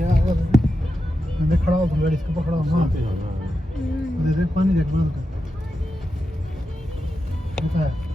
गया मैं खड़ा हो गाड़ी इसके ऊपर खड़ा हूँ दे दे पानी देख बंद कर होता है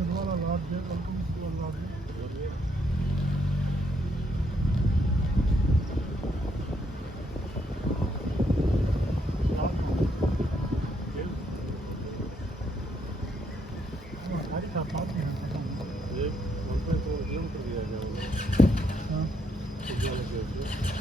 Sudwala lodge there, welcome to Sudwala lodge. ये 1.4 किलोमीटर दिया गया है सुदवाला की ओर से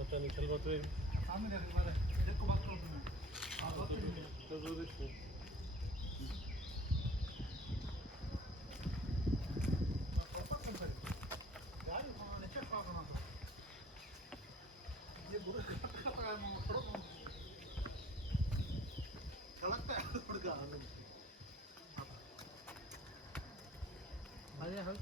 पता नहीं चल रहा तो सामने देख मारे देखो बात करो तुम हां बात तो जरूर इसको ये बुरा खतरा है मामा थोड़ा लगता है थोड़ा अरे हल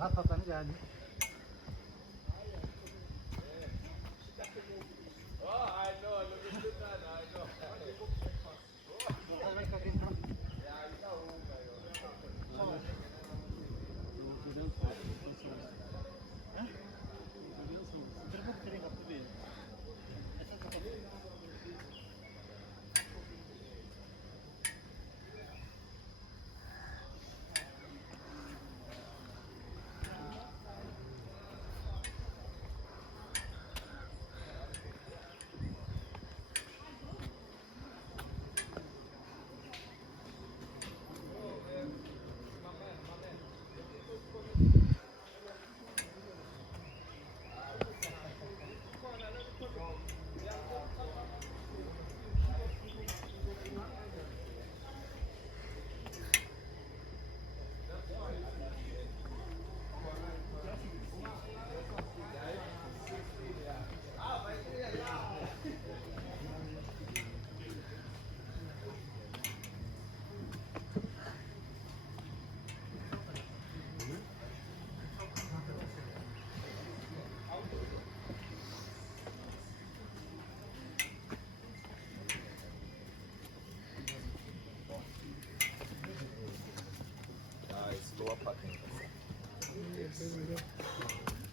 हाथ पता नहीं क्या नहीं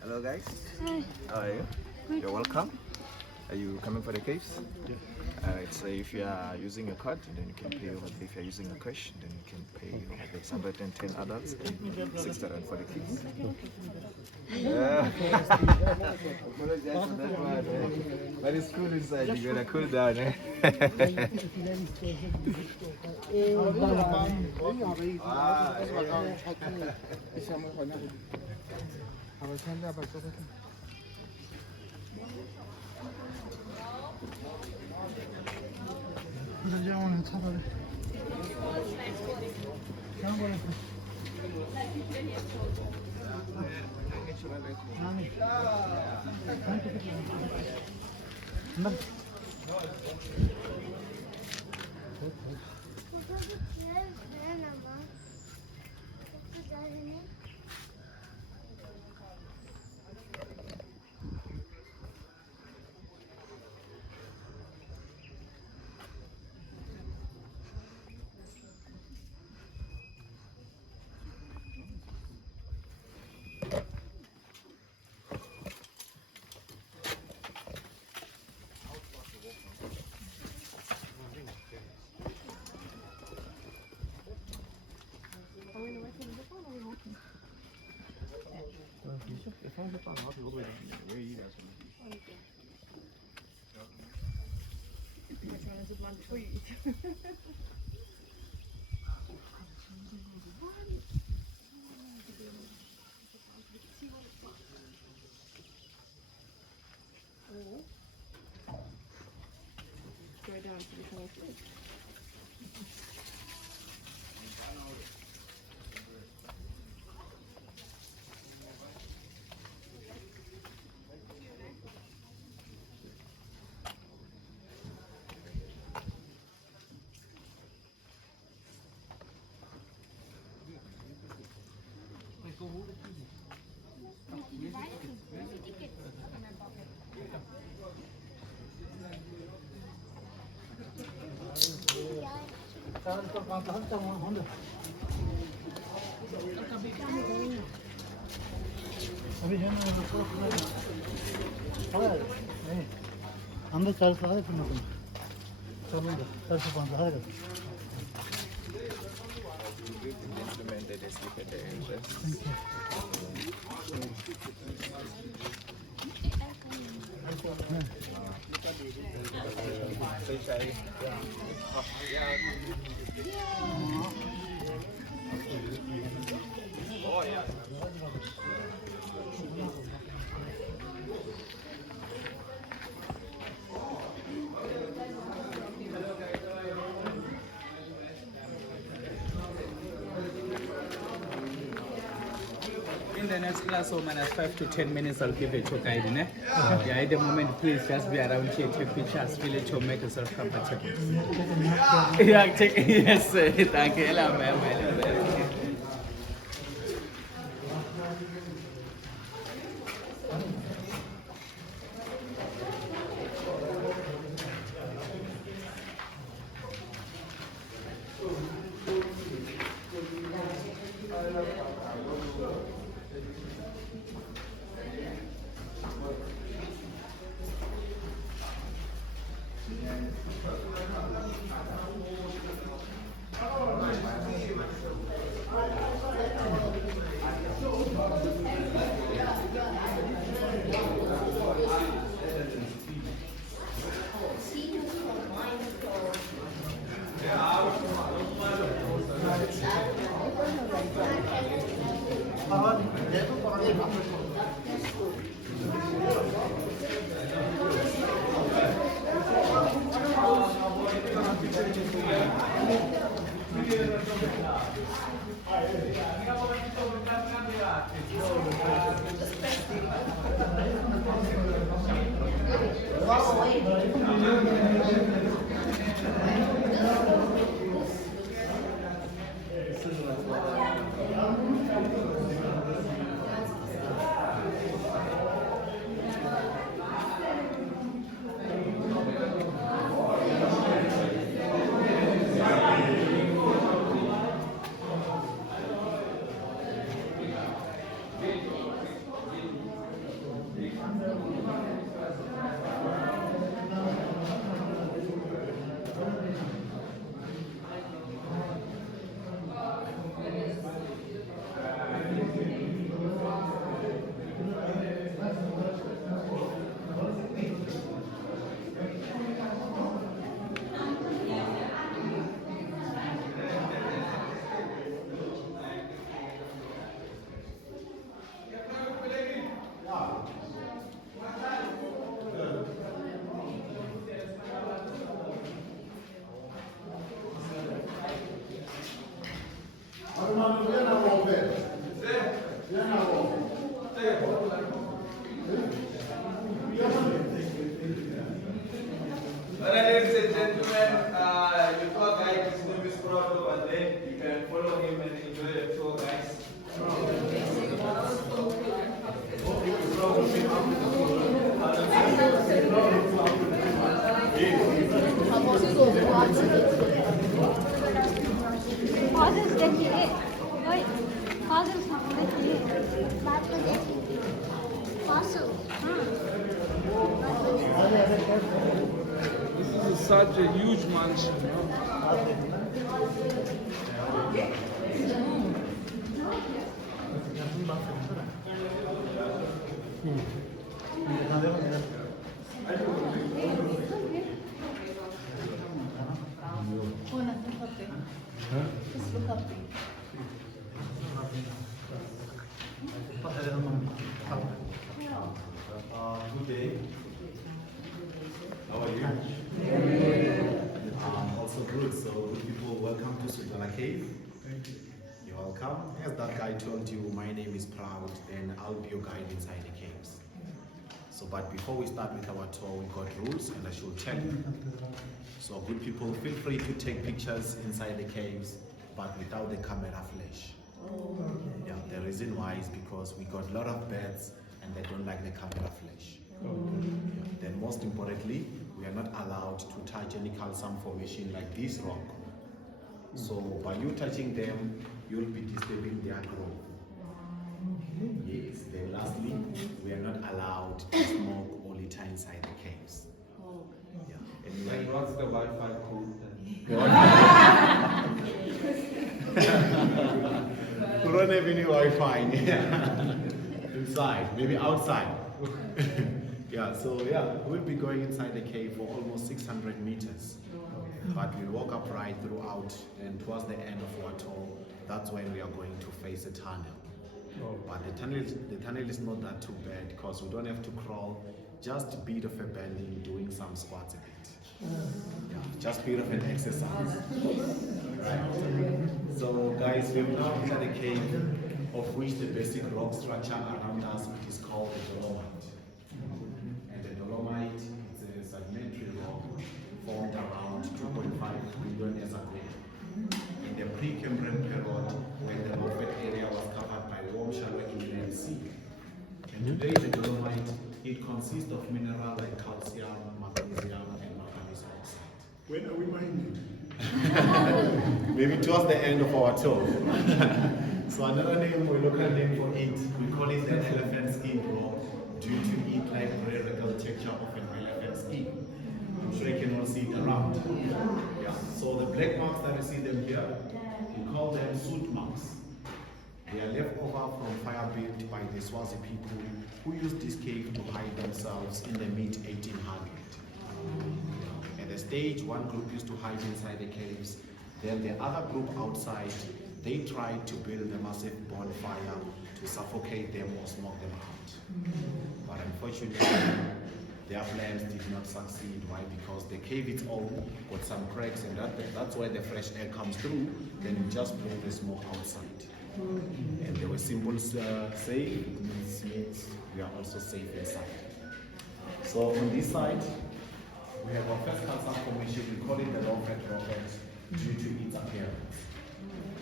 Hello guys. Hi. How are you? You're welcome. Are you coming for the caves? Yeah. Alright, so if you are using a card, then you can pay over there. If you're using a cash, then you can pay over there. It's 110 adults and 60 for the kids. Yeah. Apologize for that one, eh? But it's cool inside. You gotta cool down, eh? 이런 차라리 그런 거는 Go down to the whole thing. अभी है ना नहीं अंदर 400 है तुम चलो 405 है Implemented a sleep at the entrance. Oh yeah. In the next class, so minus 5 to 10 minutes, I'll give it to guide. Yeah, at the moment, please just be around here, take pictures, feel it to make yourself comfortable. Yeah, take yes, thank you. Hello, ma'am. Ladies and gentlemen, your tour guide, his name is Proud over there. You can follow him and enjoy the tour, guys. Pauses देखिए, ओए, pauses देखिए, बात को देखिए, pauses, This is such a huge mansion. Good day. How are you? Also good. So, good people, welcome to Sudwala Cave. You're welcome. As that guy told you, my name is Proud, and I'll be your guide inside the caves. So, but before we start with our tour, we got rules, and I should tell you. So, good people, feel free to take pictures inside the caves, but without the camera flash. Yeah, the reason why is because we got a lot of birds, and they don't like the camera flash. Then most importantly, we are not allowed to touch any calcium formation like this rock. So by you touching them, you'll be disturbing their growth. Yes. Then lastly, we are not allowed to smoke or litter inside the caves. Yeah. Anyway, What's the Wi-Fi code then? we don't have any Wi-Fi inside, maybe outside. Yeah, so yeah, we'll be going inside the cave for almost 600 meters. But we walk upright throughout, and towards the end of our tour, that's when we are going to face a tunnel. But the tunnel is not that too bad because we don't have to crawl, just a bit of a bending, doing some squats a bit. Yeah, just a bit of an exercise. Right. So guys, we've now entered a cave of which the basic rock structure around us is called the dolomite. And the dolomite is a sedimentary rock formed around 2.5 billion years ago. In the Precambrian period, when the Lowford area was covered by warm, shallow inland sea. And today, the dolomite, it consists of minerals like calcium, magnesium, and manganese oxide. When are we mining? Maybe towards the end of our tour. So another name, we local name for it, we call it the elephant skin rock due to it like radical texture of an elephant skin. I'm sure you can all see it around. Yeah. So the black marks that you see them here, we call them soot marks. They are left over from fire built by the Swazi people who used this cave to hide themselves in the mid-1800s. At the stage, one group used to hide inside the caves, then the other group outside, they tried to build a massive bonfire to suffocate them or smoke them out. But unfortunately, their plans did not succeed. Why? Because the cave its own got some cracks, and that's where the fresh air comes through, then you just blow the smoke outside. And there were symbols saying, this means we are also safe inside. So on this side, we have our first calcium formation. We call it the Lowford rocket due to its appearance.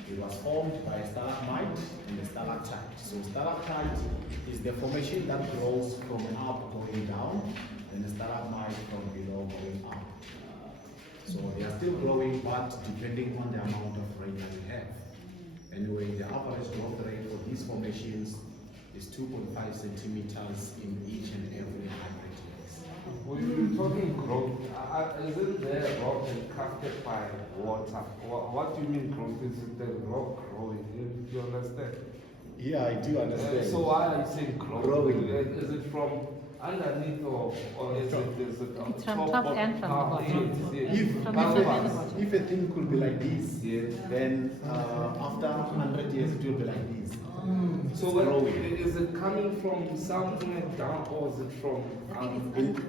It was formed by a stalagmite and a stalactite. So stalactite is the formation that grows from up going down, and the stalagmite from below going up. So they are still growing, but depending on the amount of rain that we have. Anyway, the average growth rate for these formations is 2.5 centimeters in each and every 100 years. When you're talking growth, isn't there rock encrusted by water? What do you mean growth? Is it the rock growing? Do you understand? Yeah, I do understand. So why are you saying growth? Growing. Is it from underneath or is it on It's from top and from the bottom. If a thing could be like this, Yes. then after 100 years it will be like this. So is it coming from somewhere down or is it from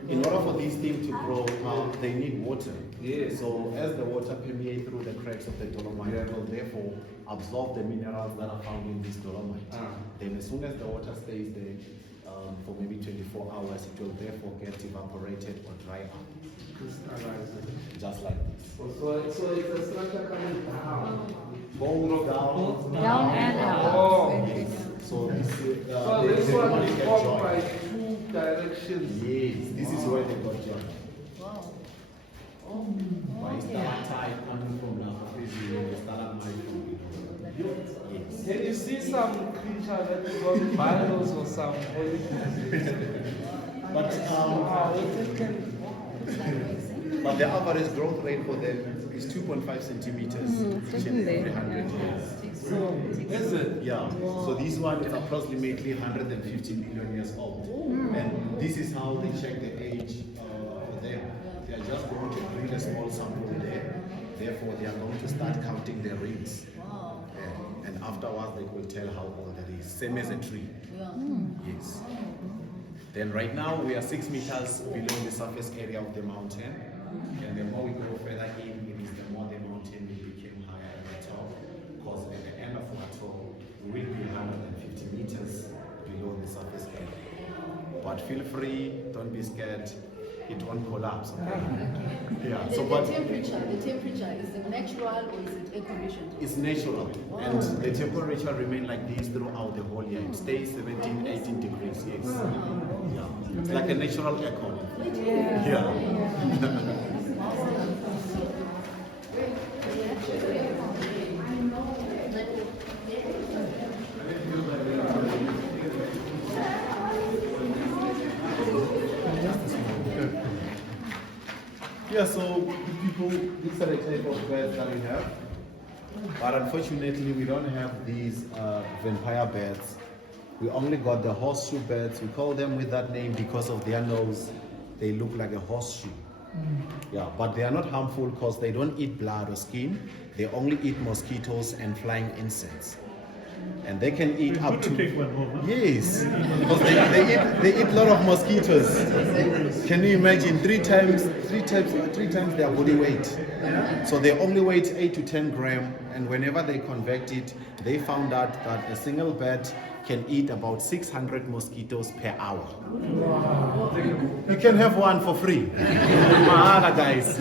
In order for these things to grow, they need water. Yes. So as the water permeates through the cracks of the dolomite, Yeah. it will therefore absorb the minerals that are found in this dolomite. Then as soon as the water stays there for maybe 24 hours, it will therefore get evaporated or dry up. crystallizing? Just like this. So it's a structure coming down. Both down. Down and up. Oh. So this So this one is formed by two directions. Yes, this is where they got joined. By stalactite coming from the stalagmite from below. Yes. Can you see some creature that is on bios or some holy But but the average growth rate for them is 2.5 centimeters each and every 100 years. Is it? Yeah. So this one is approximately 150 million years old. And this is how they check the age for them. They are just going to bring a small sample there. Therefore, they are going to start counting the rings. And afterwards, they will tell how old it is. Same as a tree. Yes. Then right now, we are 6 meters below the surface area of the mountain. And the more we go further in, it is the more the mountain will become higher at the top. Because at the end of our tour, we will be 150 meters below the surface area. But feel free, don't be scared. It won't collapse. Okay? Yeah. So, but the temperature is it natural or is it air conditioned? it's natural, and the temperature remain like this throughout the whole year. It stays 17, 18 degrees. Yes. Yeah. It's like a natural aircon. Yeah. Yeah, so people, these are the type of birds that we have. But unfortunately, we don't have these vampire birds. We only got the horseshoe birds. We call them with that name because of their nose. They look like a horseshoe. Yeah, but they are not harmful because they don't eat blood or skin. They only eat mosquitoes and flying insects. And they can eat up to take one home, huh? yes, because they eat a lot of mosquitoes. Can you imagine 3 times their body weight? So they only weigh 8 to 10 grams, and whenever they convert it, they found out that a single bird can eat about 600 mosquitoes per hour. You can have one for free. Mahala, guys.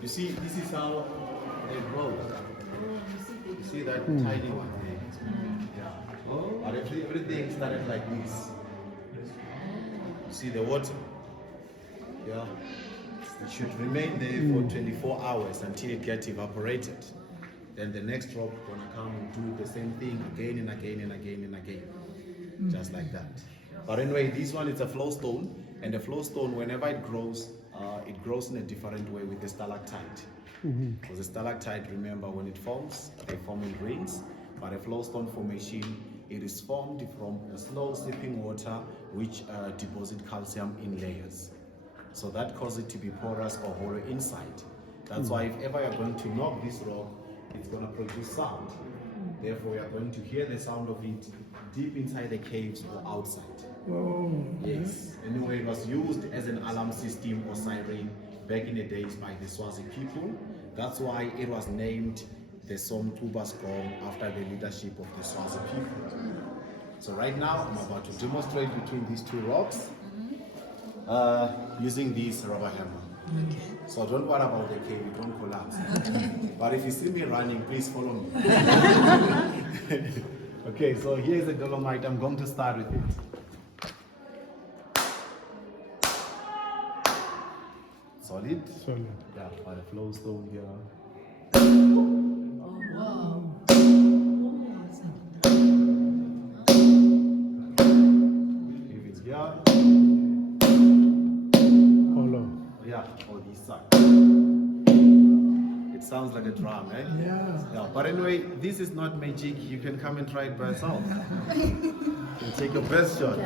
You see, this is how they grow. You see that tiny one there? Yeah. But everything started like this. You see the water? Yeah. It should remain there for 24 hours until it gets evaporated. Then the next drop gonna come and do the same thing again and again and again and again. Just like that. But anyway, this one is a flowstone, and the flowstone, whenever it grows in a different way with the stalactite. Because the stalactite, remember, when it forms, they form in rings, but a flowstone formation, it is formed from a slow seeping water which deposit calcium in layers. So that causes it to be porous or hollow inside. That's why if ever you're going to knock this rock, it's going to produce sound. Therefore, you're going to hear the sound of it deep inside the caves or outside. Yes. Anyway, it was used as an alarm system or siren back in the days by the Swazi people. That's why it was named the Somtubas Gong after the leadership of the Swazi people. So right now, I'm about to demonstrate between these two rocks using this rubber hammer. So don't worry about the cave, it won't collapse. But if you see me running, please follow me. Okay, so here's the dolomite. I'm going to start with it. Solid? Solid. Yeah, by the flowstone here. If it's here. Hollow. Yeah, or this side. It sounds like a drum, eh? Yeah. But anyway, this is not magic. You can come and try it by yourself. You can take your best shot.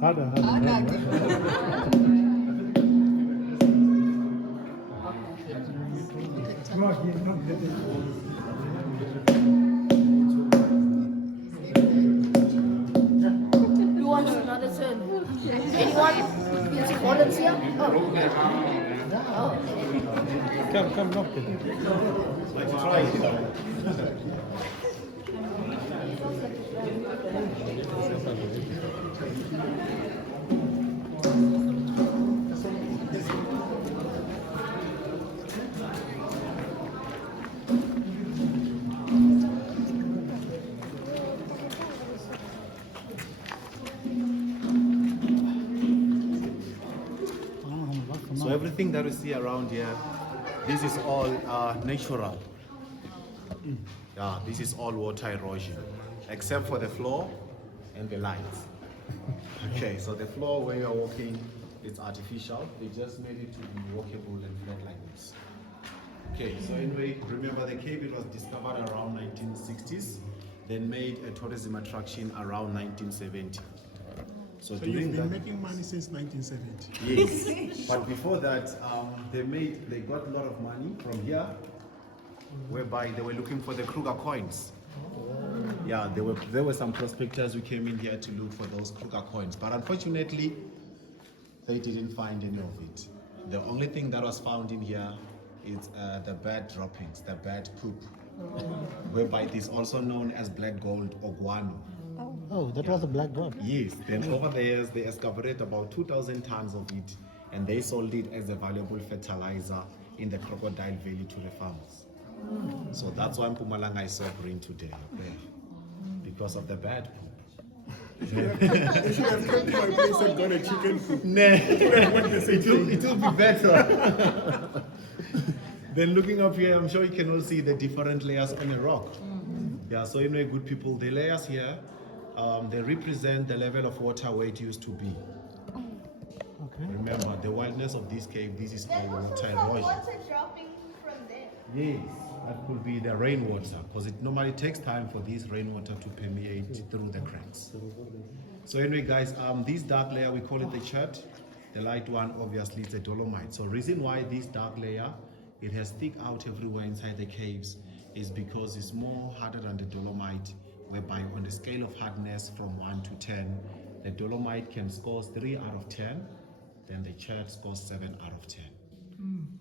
Harder. Come on, get it. Who wants another turn? Anyone? Is it volunteer? Come, knock it. Let's try it. So everything that we see around here, this is all natural. Yeah, this is all water erosion, except for the floor and the lights. Okay, so the floor where you're walking, it's artificial. They just made it to be walkable and flat like this. Okay, so anyway, remember the cave, it was discovered around 1960s, then made a tourism attraction around 1970. So So during you've been that, making money since 1970. yes, but before that, they got a lot of money from here, whereby they were looking for the Kruger coins. Yeah, there were some prospectors who came in here to look for those Kruger coins, but unfortunately, they didn't find any of it. The only thing that was found in here is the bird droppings, the bird poop, whereby it is also known as black gold or guano. Oh, that was a black gold. Yes, then over the years they excavated about 2,000 tons of it and they sold it as a valuable fertilizer in the Crocodile Valley to the farmers. So that's why Mpumalanga is so green today, okay? Because of the bad poop. You should have come to my place and got a chicken coop. It will be better. Then looking up here, I'm sure you can all see the different layers on a rock. Yeah, so anyway, good people, the layers here, they represent the level of water where it used to be. Okay. Remember, the wildness of this cave, this is all water erosion. Water dropping from there. Yes, that could be the rainwater, because it normally takes time for this rainwater to permeate through the cracks. So anyway, guys, this dark layer, we call it the chert. The light one, obviously, is the dolomite. So reason why this dark layer, it has stick out everywhere inside the caves, is because it's more harder than the dolomite, whereby on the scale of hardness from 1 to 10, the dolomite can score 3 out of 10, then the chert scores 7 out of 10.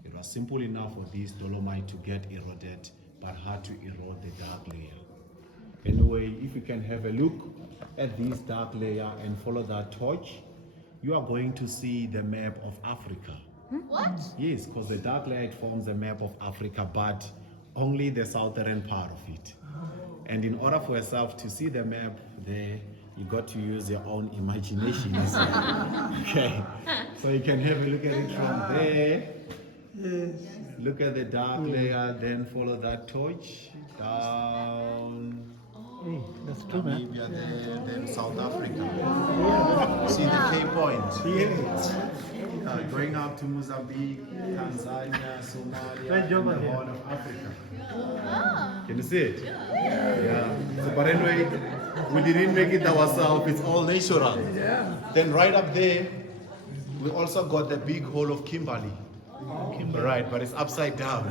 It was simple enough for this dolomite to get eroded, but hard to erode the dark layer. Anyway, if you can have a look at this dark layer and follow that torch, you are going to see the map of Africa. What? Yes, because the dark layer, it forms a map of Africa, but only the southern part of it. And in order for yourself to see the map there, you got to use your own imagination. Okay, so you can have a look at it from there. Look at the dark layer, then follow that torch down. Hey, that's true, man. Namibia there, then South Africa. See the Cape Point? Yes. Going up to Mozambique, Tanzania, Somalia, and the Horn of Africa. Can you see it? Yeah. So, but anyway, we didn't make it ourselves. It's all natural. Then right up there, we also got the big hole of Kimberley. Right, but it's upside down.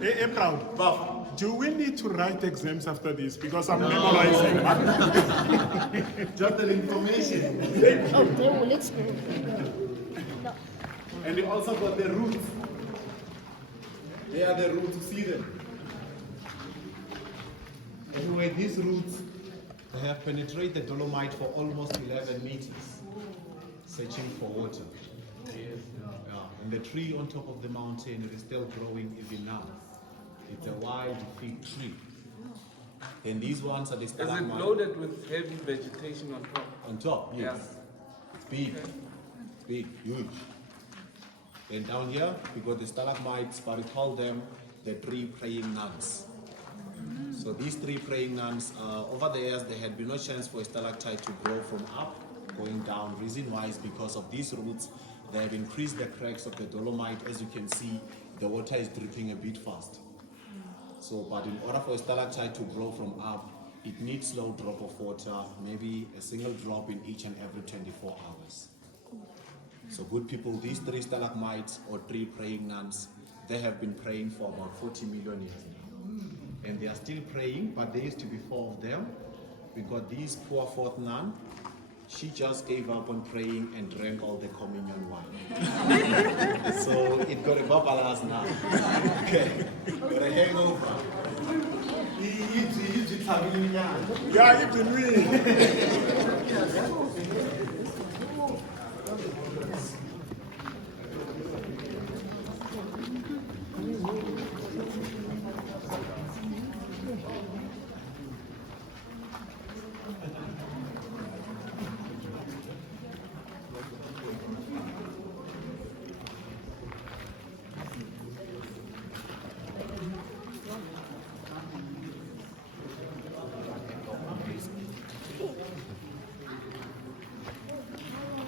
Hey, Proud, Buff, do we need to write exams after this? Because I'm memorizing. Just the information. Oh, they will explode. And we also got the roots. They are the roots, you see them. Anyway, these roots, they have penetrated the dolomite for almost 11 meters, searching for water. And the tree on top of the mountain, it is still growing even now. It's a wild fig tree. And these ones are the Is it stalagmites. loaded with heavy vegetation on top? On top, yes. Yeah. It's big. It's big, huge. Then down here, we got the stalagmites, but we call them the 3 praying nuns. So these 3 praying nuns, over the years, there had been no chance for a stalactite to grow from up, going down. Reason why is because of these roots. They have increased the cracks of the dolomite. As you can see, the water is dripping a bit fast. So, but in order for a stalactite to grow from up, it needs slow drop of water, maybe a single drop in each and every 24 hours. So good people, these 3 stalagmites or 3 praying nuns, they have been praying for about 40 million years now. And they are still praying, but there used to be 4 of them. We got this poor 4th nun. She just gave up on praying and drank all the communion wine. So it got a babalas now. Okay, got a hangover. Yeah, even we.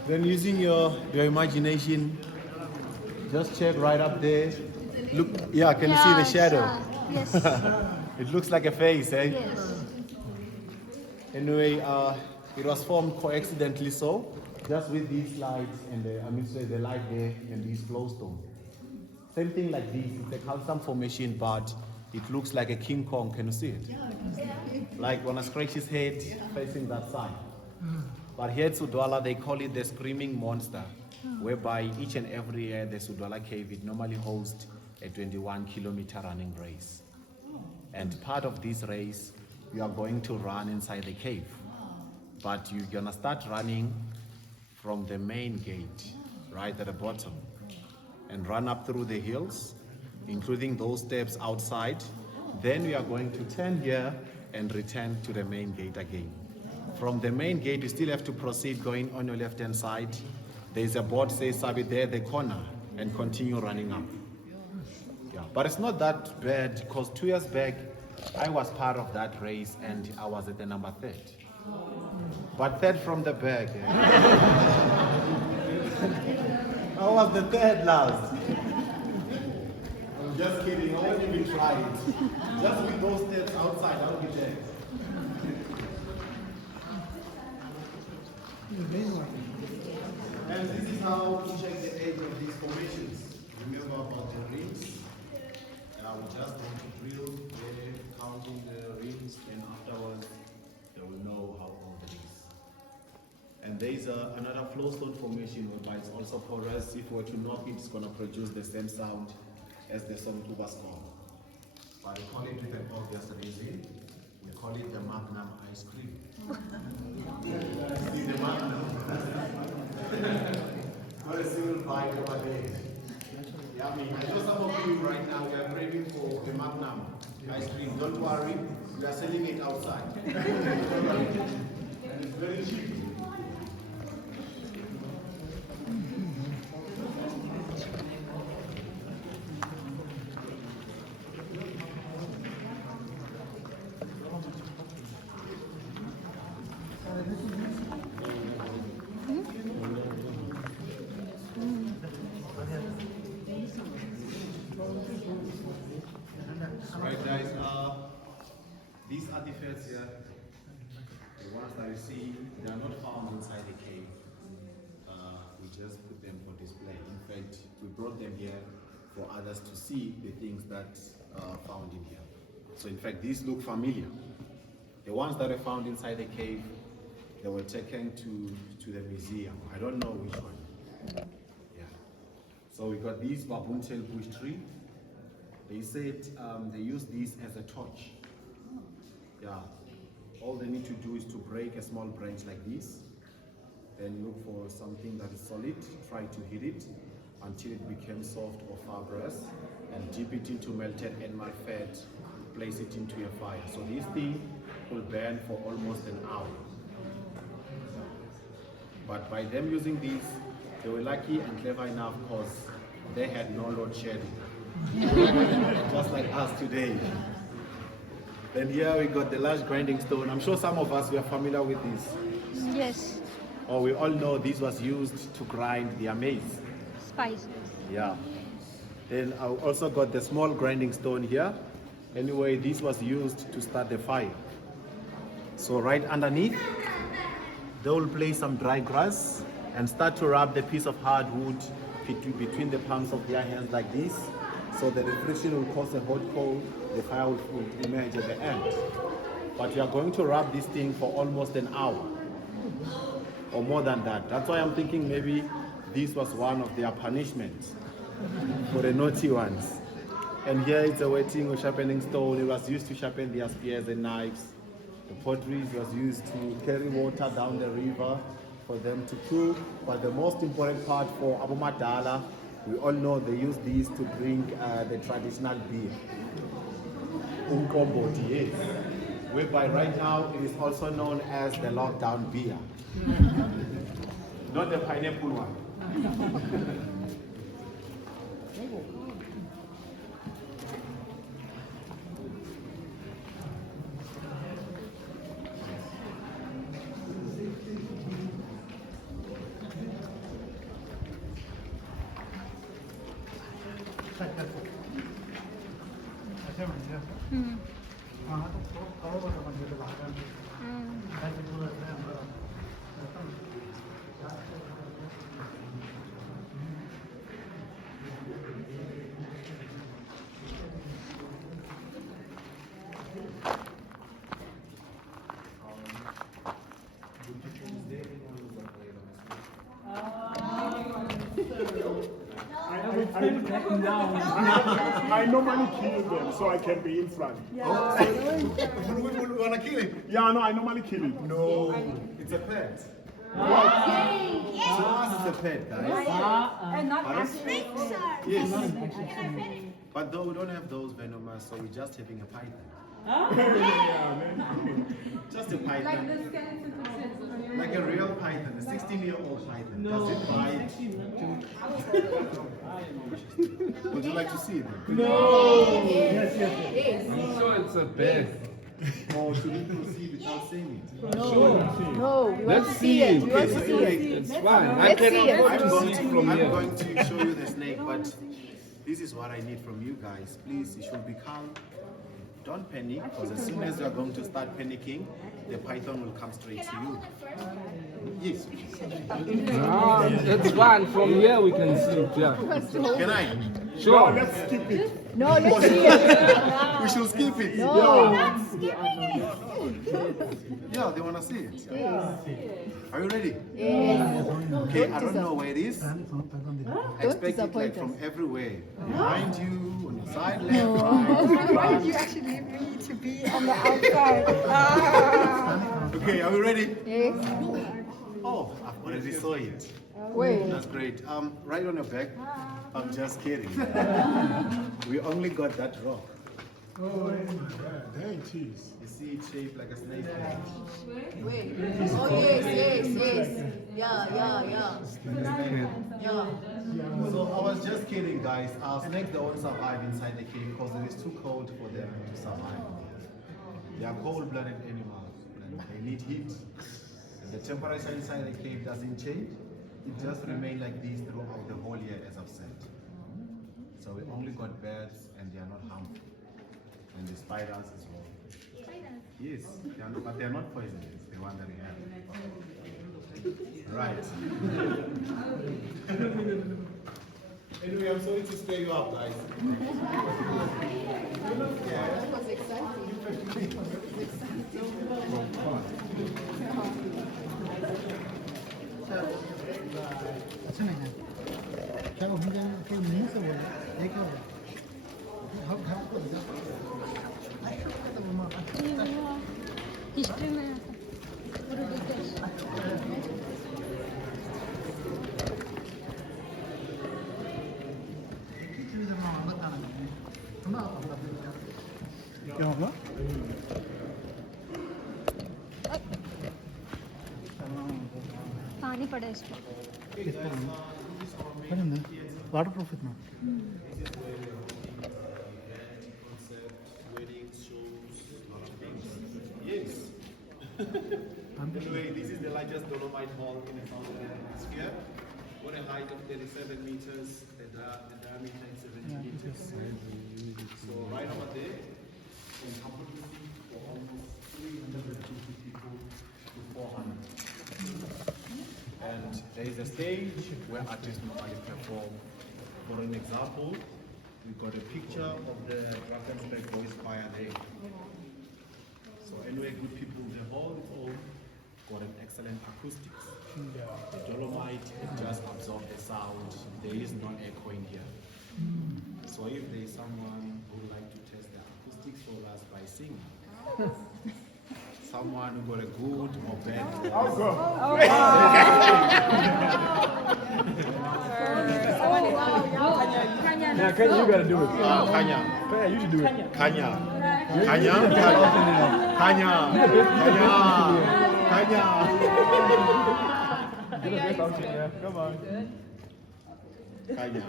Then using your imagination, just check right up there. Look, yeah, can you see the shadow? Yes. It looks like a face, eh? Yes. Anyway, it was formed coincidentally so, just with these slides and the light there and these flowstones. Same thing like this, it's a calcium formation, but it looks like a King Kong, can you see it? Like when I scratch his head facing that side. But here at Sudwala, they call it the screaming monster, whereby each and every year the Sudwala cave, it normally hosts a 21-kilometer running race. And part of this race, you are going to run inside the cave. But you're gonna start running from the main gate, right at the bottom, and run up through the hills, including those steps outside. Then we are going to turn here and return to the main gate again. From the main gate, you still have to proceed going on your left-hand side. There's a board says Sabi there, the corner, and continue running up. Yeah, but it's not that bad because 2 years back, I was part of that race and I was at the number 3rd. But 3rd from the back. I was the 3rd last. I'm just kidding, I won't even try it. Just with those steps outside, I'll be there. And this is how to check the age of these formations. Remember about the rings. We just want to drill, counting the rings, and afterwards they will know how old it is. And there is another flowstone formation whereby it's also porous. If we were to knock it, it's going to produce the same sound as the song tuba score. But we call it with an obvious reason. We call it the Magnum ice cream. See the Magnum? Got a single bite over there. Yeah, I mean, I know some of you right now, we are craving for the Magnum ice cream. Don't worry, we are selling it outside. And it's very cheap. Right guys, these artifacts here, the ones that you see, they are not found inside the cave. We just put them for display. In fact, we brought them here for others to see the things that are found in here. So in fact, these look familiar. The ones that are found inside the cave, they were taken to the museum. I don't know which one. Yeah. So we got these baboon tail bush tree. They said they use these as a torch. Yeah. All they need to do is to break a small branch like this, then look for something that is solid, try to hit it until it becomes soft or fibrous, and dip it into melted animal fat, place it into a fire. So this thing will burn for almost an hour. But by them using these, they were lucky and clever enough because they had no load shedding. Just like us today. Then here we got the large grinding stone. I'm sure some of us were familiar with this. Yes. Or we all know this was used to grind their maize. Spices. Yeah. Then I also got the small grinding stone here. Anyway, this was used to start the fire. So right underneath, they will place some dry grass and start to rub the piece of hardwood between the palms of their hands like this. So that the friction will cause a hot coal, the fire will emerge at the end. But we are going to rub this thing for almost an hour or more than that. That's why I'm thinking maybe this was one of their punishments for the naughty ones. And here it's a wetting or sharpening stone. It was used to sharpen their spears and knives. The pottery was used to carry water down the river for them to cook. But the most important part for Abu Madala, we all know they use these to drink the traditional beer, Umkomboti, yes, whereby right now it is also known as the lockdown beer, not the pineapple one. I normally kill them so I can be in front. Oh, we want to kill him? Yeah, no, I normally kill it. No, it's a pet. To us, it's a pet, guys. And not actually. Yes. But though we don't have those venomous, so we're just having a python. Just a python. Like the skeleton princess. Like a real python, a 16-year-old python. Does it bite? Would you like to see it? I'm sure it's a bear. Or should we proceed without seeing it? No, we want Let's to see see it. it. We want to see it. It's fine. I Let's see cannot it. wait to see it from I'm here. going to show you the snake, but this is what I need from you guys. Please, you should be calm. Don't panic, because as soon as you are going to start panicking, the python will come straight to you. Yes. Ah, it's fine. From here we can see it. Yeah. Can I? Sure. Let's skip it. No, let's see it. We should skip it. No. Yeah, they want to see it. Are you ready? Yes. Okay, I don't know where it is. Don't Expect it disappoint like us. from everywhere. Behind you, on the side, left, right. Why did you actually leave me to be on the outside? Okay, are we ready? Yes. Oh, I've already saw it. Wait. That's great. Right on your back. I'm just kidding. We only got that rock. Oh my God. Dang cheese. You see it shaped like a snake. Wait. Oh, yes, yes, yes. Yeah. So I was just kidding, guys. Our snakes, they won't survive inside the cave because it is too cold for them to survive. They are cold-blooded animals and they need heat. And the temperature inside the cave doesn't change. It just remains like this throughout the whole year, as I've said. So we only got birds and they are not harmful. And the spiders as well. Yes, they are not, but they are not poisonous, the one that we have. Right. Anyway, I'm sorry to spare you up, guys. That was exciting. अच्छा नहीं है क्या हो गया कि नहीं से बोले एक और हम घर को जा हिस्ट्री में पूरा डिटेल्स क्या होगा पानी पड़ा इस पर वाटर प्रूफ इतना Yes. Anyway, this is the largest dolomite hall in the southern hemisphere. Got a height of 37 meters, the diameter is 70 meters. So right over there, in capacity for almost 350 people to 400. And there is a stage where artists normally perform. For an example, we've got a picture of the Drakensberg Boys Choir there. So anyway, good people, the hall is all got an excellent acoustics. The dolomite just absorbs the sound. There is no echo in here. So if there is someone who would like to test the acoustics for us by singing, someone who got a good or bad voice. I'll go. Yeah, Kanya, you gotta do it. Kanya. Kanya, you should do it. Kanya. Kanya. Kanya. Kanya. Get the best out here. Come on. Kanya.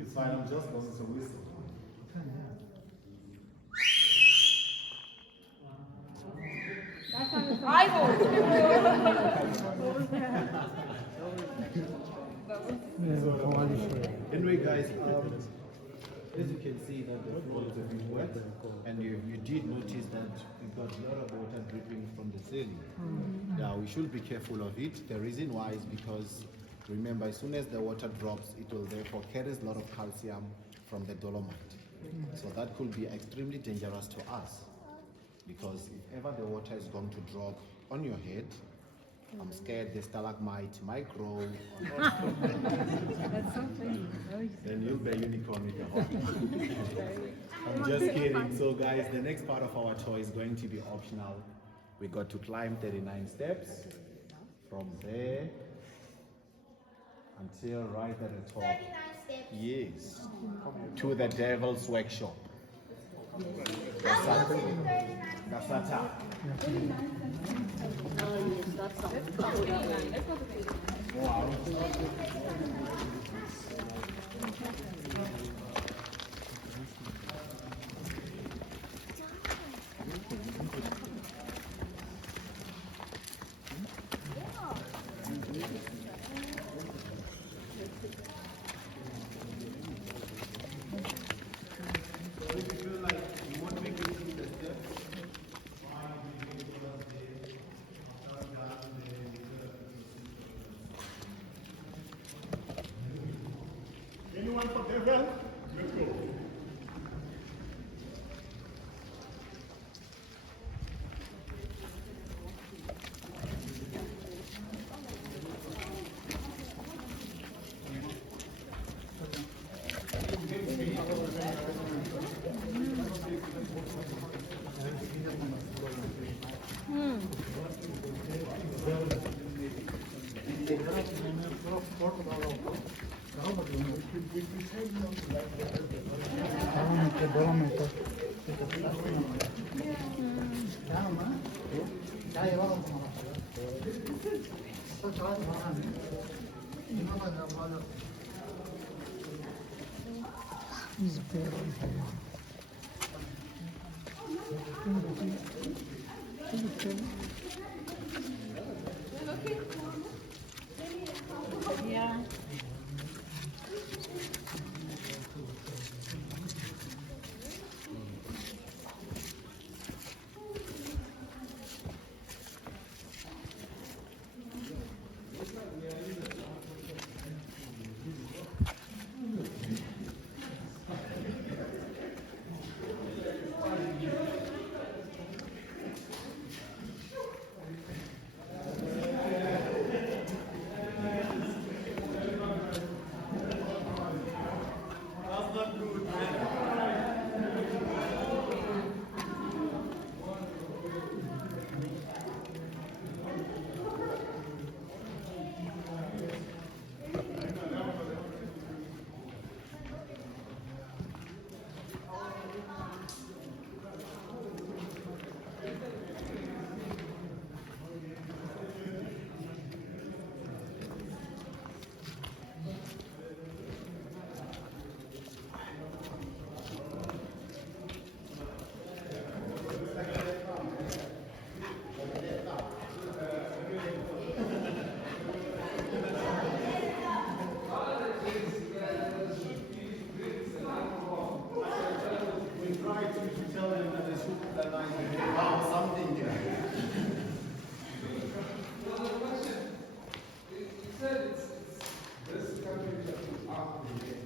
It's fine, I'm just going to whistle. Anyway, guys, as you can see that the floor is a bit wet, and you did notice that we got a lot of water dripping from the ceiling. Yeah, we should be careful of it. The reason why is because, remember, as soon as the water drops, it will therefore carries a lot of calcium from the dolomite. So that could be extremely dangerous to us, because if ever the water is going to drop on your head, I'm scared the stalagmite might grow. That's so funny. Then you'll be a unicorn with a horn. I'm just kidding. So guys, the next part of our tour is going to be optional. We got to climb 39 steps from there until right at the top. Yes. To the devil's workshop. Gasata. Oh, yes, that's Wow. Anyone for devil? Let's go.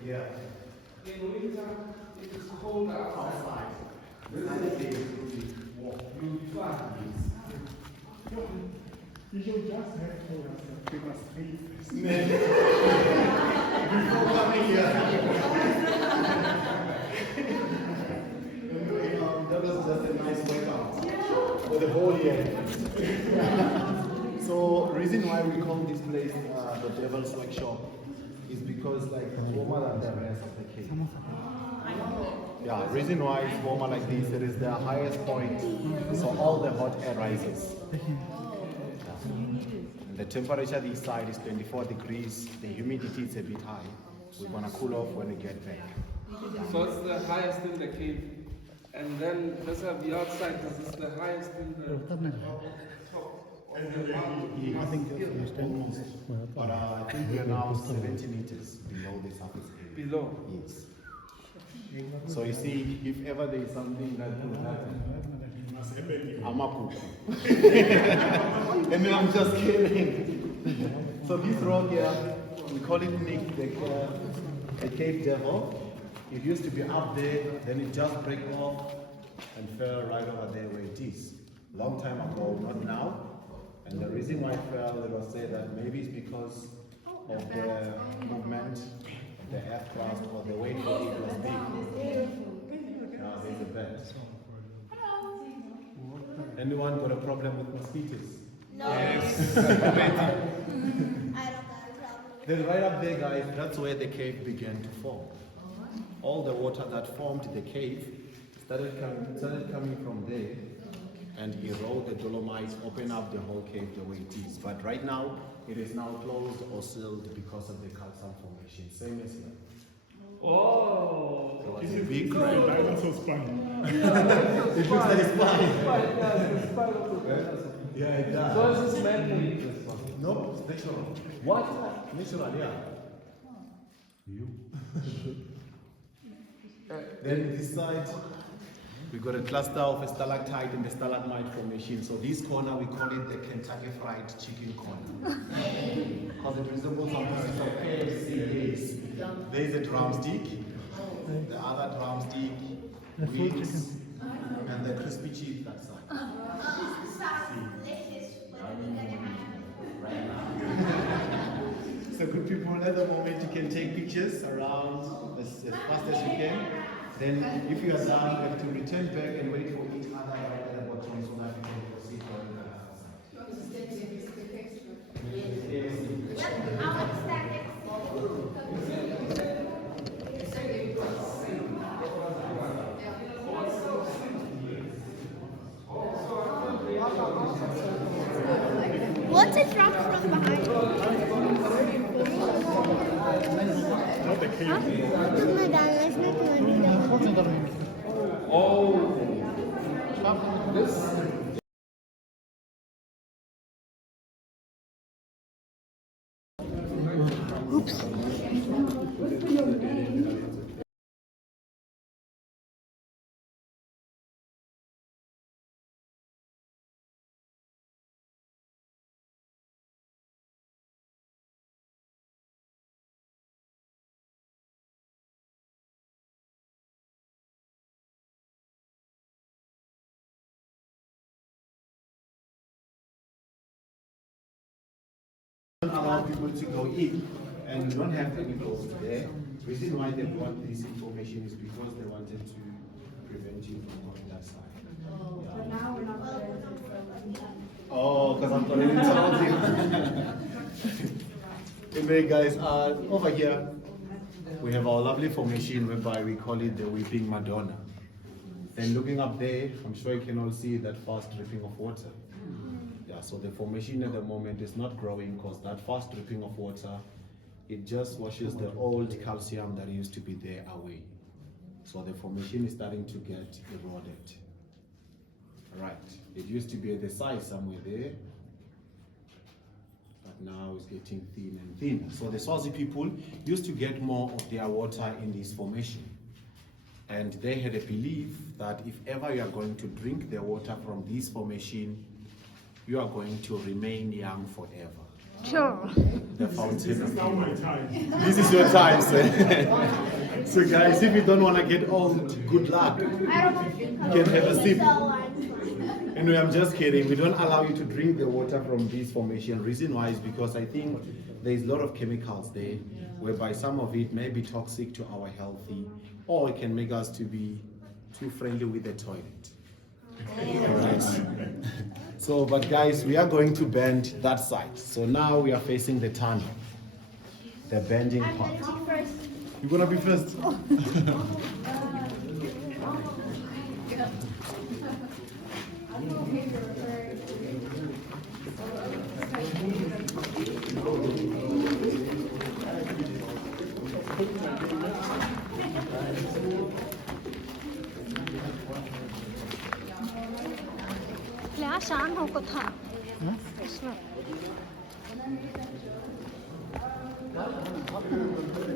Yeah. In winter, it is cold outside. You'll be fine. You should just have told us that we must pay first. Before coming here. Anyway, that was just a nice workout for the whole year. So, reason why we call this place the Devil's Workshop is because like it's warmer than the rest of the cave. Yeah, reason why it's warmer like this, it is the highest point, so all the hot air rises. And the temperature this side is 24 degrees, the humidity is a bit high. We're gonna cool off when we get back. So it's the highest in the cave. And then this will be outside, this is the highest in the I think almost. But I think we are now 70 meters below the surface area. below. Yes. So you see, if ever there is something that could happen, I'm a cuckoo. And then I'm just kidding. So this rock here, we call it Nick, the cave devil. It used to be up there, then it just break off and fell right over there where it is. Long time ago, not now. And the reason why it fell, it was said that maybe it's because of the movement of the earth crust or the weight of it was big. Now there's a bed. Anyone got a problem with mosquitoes? No. Yes. I don't got a problem Then right up there, guys, that's where the cave began to form. All the water that formed the cave started coming from there and erode the dolomites, open up the whole cave the way it is. But right now, it is now closed or sealed because of the calcium formation. Same as here. Oh, So This it's a is big this is crack. a dinosaur spine. It looks like a spine. Yeah, it does. so is this man-made, this one? No, it's natural. What? Natural, yeah. You. Then this side, we got a cluster of a stalactite and the stalagmite formation. So this corner, we call it the Kentucky Fried Chicken corner. Because it resembles some pieces of KFC. There's a drumstick, the other drumstick, wings, and the crispy cheese that side. So good people, at the moment you can take pictures around as fast as you can. Then if you are done, you have to return back and wait for each other right at the bottom so that you can proceed to the other side. What's it from behind? Not the cave. कितना डालना है इसमें क्यों नहीं What's in the ring? Oh, this. Don't allow people to go in, and you don't have any doors there. The reason why they brought this information is because they wanted to prevent you from going that side. But now we're not there. Oh, because I'm already told you. Anyway, guys, over here we have our lovely formation whereby we call it the Weeping Madonna. Then looking up there, I'm sure you can all see that fast dripping of water. Yeah, so the formation at the moment is not growing because that fast dripping of water, it just washes the old calcium that used to be there away. So the formation is starting to get eroded. Right, it used to be at the side somewhere there, but now it's getting thin and thin. So the Swazi people used to get more of their water in this formation. And they had a belief that if ever you are going to drink the water from this formation, you are going to remain young forever. Sure. The fountain of Now youth. my time. This is your time, sir. So guys, if you don't want to get old, good luck. You can have a sip. Anyway, I'm just kidding. We don't allow you to drink the water from this formation. Reason why is because I think there's a lot of chemicals there, whereby some of it may be toxic to our healthy, or it can make us to be too friendly with the toilet. Alright. So, but guys, we are going to bend that side. So now we are facing the tunnel, the bending part. You're gonna be first. क्या शान हो को था इसमें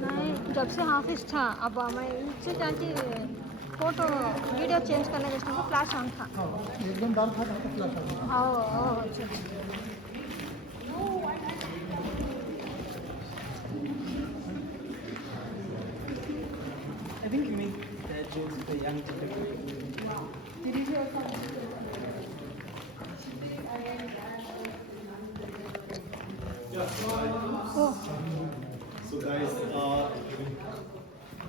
नहीं जब से हाफिज था अब मैं इससे जाके फोटो वीडियो चेंज करने के समय फ्लैश ऑन था एकदम डार्क था तो फ्लैश आ गया अच्छा I think you make that jokes for young people. Did you hear something? So guys,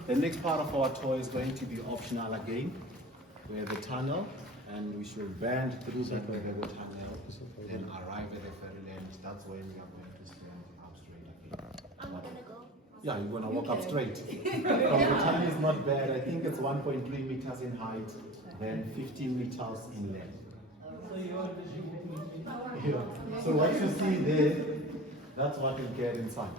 the next part of our tour is going to be optional again. We have a tunnel and we should bend through that Webego tunnel and arrive at the ferry land. That's when we are going to spend up straight again. I'm gonna go. Yeah, you're gonna walk up straight. From the tunnel is not bad. I think it's 1.3 meters in height, then 15 meters in length. Yeah. So what you see there, that's what you get inside.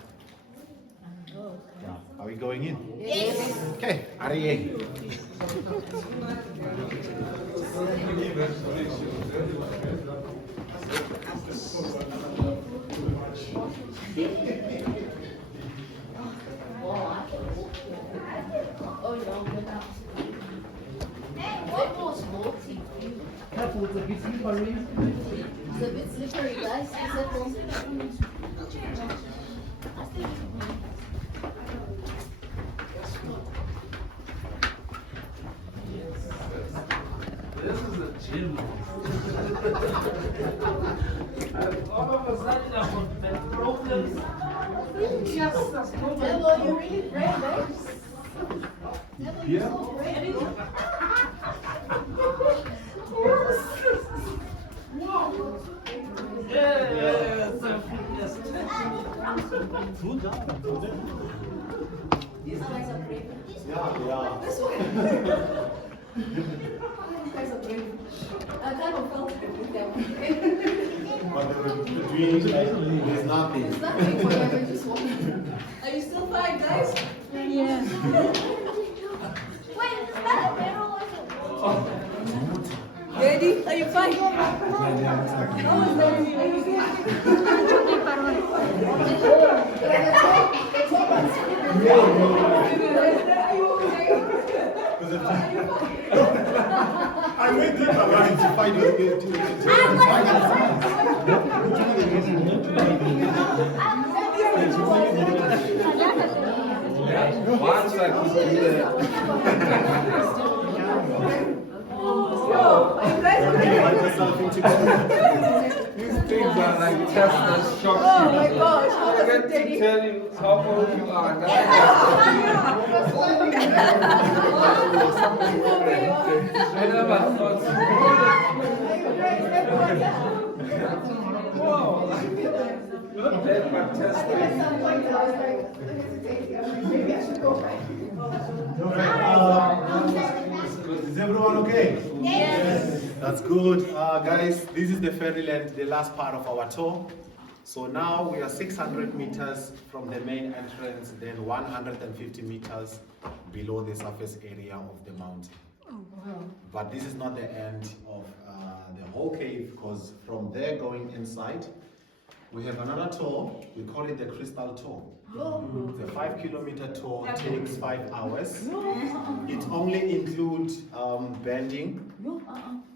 Yeah. Are we going in? Yes. Okay, Ari. Careful, it's a bit slippery. It's a bit slippery, guys. Be careful. This is a gym. All of a sudden, I have problems. Yes, that's no Devil, you're really brave, eh? Devil, you're Yeah. so brave. These guys are brave. Yeah. This way. You guys are brave. I kind of felt it with them. But between there's nothing. It's nothing for them, we're just walking. Are you still fine, guys? Yeah. Wait, is that a barrel or something? Daddy, are you fine? चुप्पी परवान I went in alive to find Once I could do that. These things are like Tesla shock. Oh my gosh, how I was get it, to Daddy? tell you how old you are. I never thought Whoa. Not bad, but Tesla. Is everyone okay? Yes. That's good. Guys, this is the Fairyland, the last part of our tour. So now we are 600 meters from the main entrance, then 150 meters below the surface area of the mountain. But this is not the end of the whole cave, because from there going inside, we have another tour. We call it the Crystal Tour. The 5 kilometer tour takes 5 hours. It only includes bending,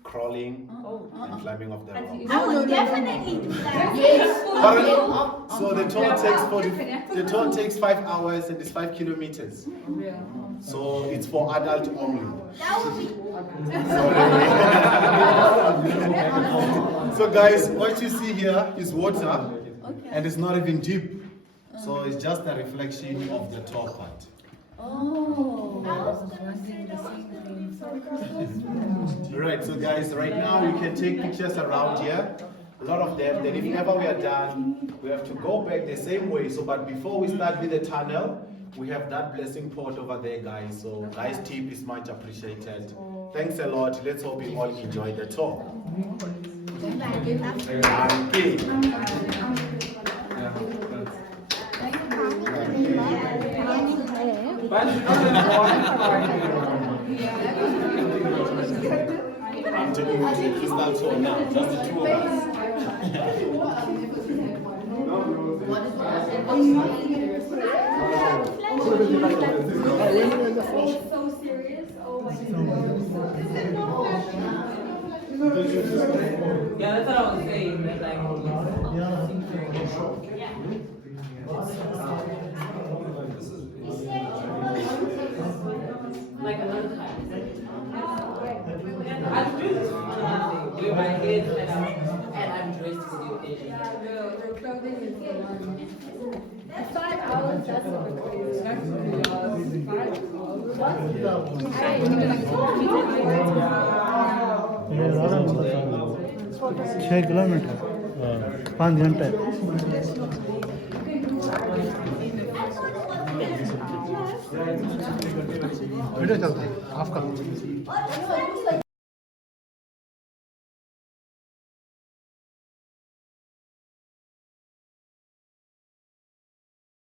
crawling, and climbing up the rock. I would definitely do that. Pardon? So the tour takes 5 hours and it's 5 kilometers. So it's for adult only. That would be. So guys, what you see here is water, and it's not even deep. So it's just a reflection of the top part. Right, so guys, right now you can take pictures around here. A lot of them. Then if ever we are done, we have to go back the same way. So, but before we start with the tunnel, we have that blessing pot over there, guys. So, guys, tip is much appreciated. Thanks a lot. Let's hope you all enjoy the tour. But you know the I'm taking you to the Crystal Tour now, just the two of us. So serious. Oh my Yeah, that's what I was saying. That like another time. I'm doing this with my head and I'm dressed for the occasion. The clothing is the one. 5 hours, that's not crazy. 6 kilometre 5 घंटे video चलता है of कर